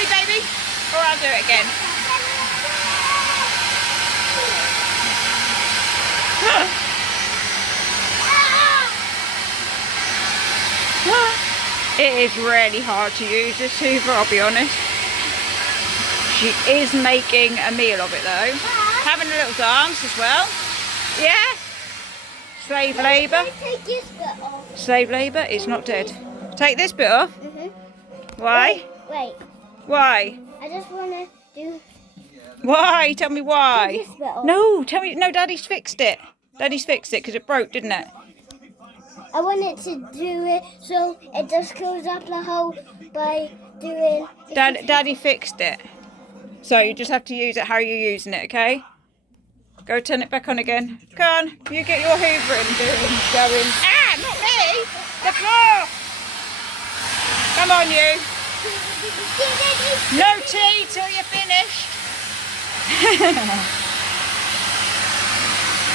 me, baby? Or I'll do it again. It is really hard to use this hoover, I'll be honest. She is making a meal of it though. Having a little dance as well. Yeah? Slave labour. Take this bit off. Slave labour, it's not dead. Take this bit off? Why? Wait. Why? I just want to do... Why? Tell me why. Take this bit off. No, tell me. No, Daddy's fixed it. Daddy's fixed it because it broke, didn't it? I wanted to do it so it just goes up the hole by doing... Daddy fixed it. So you just have to use it how you're using it, okay? Go turn it back on again. Come on, you get your hoover and going. Ah, not me! The floor! Come on, you. No tea till you're finished.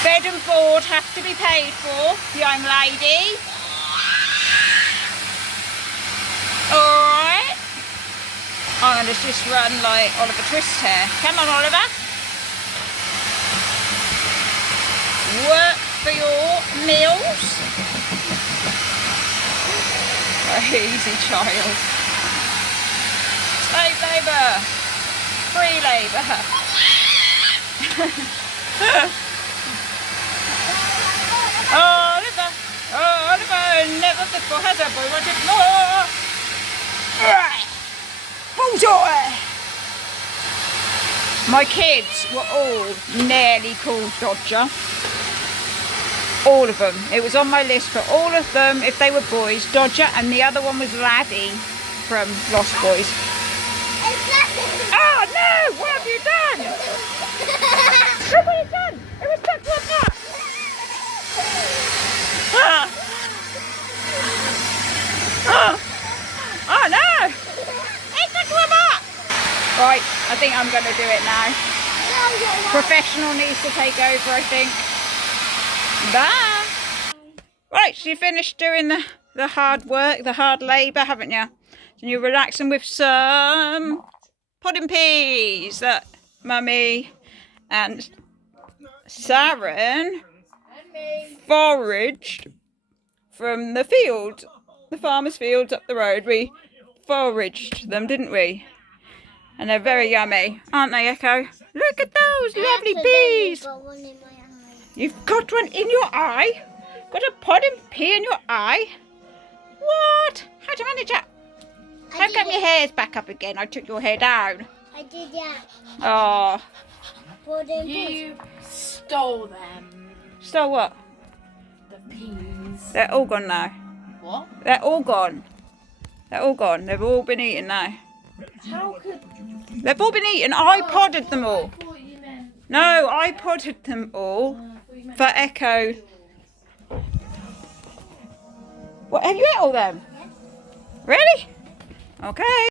Bed and board have to be paid for, young lady. Alright. I'm going to just run like Oliver Twist here. Come on, Oliver. Work for your meals. Crazy child. Slave labour. Free labour. Oliver, Oliver, never before has a boy wanted more. Bonjour. My kids were all nearly called Dodger. All of them. It was on my list for all of them, if they were boys, Dodger, and the other one was Laddie from Lost Boys. Oh no! What have you done? Look what you've done! It was stuck to a pot! Oh no! It's stuck to a pot! Right, I think I'm going to do it now. Professional needs to take over, I think. Bye! Right, so you finished doing the hard work, the hard labour, haven't you? And you're relaxing with some pudding peas that Mummy and Sharon foraged from the field, the farmer's fields up the road. We foraged them, didn't we? And they're very yummy, aren't they, Echo? Look at those lovely peas. You've got one in your eye? Got a pudding pea in your eye? What? How'd you manage that? How come your hair's back up again? I took your hair down. I did that. Oh. You stole them. Stole what? The peas. They're all gone now. What? They're all gone. They're all gone. They've all been eaten now. How could... They've all been eaten. I podded them all. I thought you meant... No, I podded them all for Echo. What, have you ate all them? Really? Okay.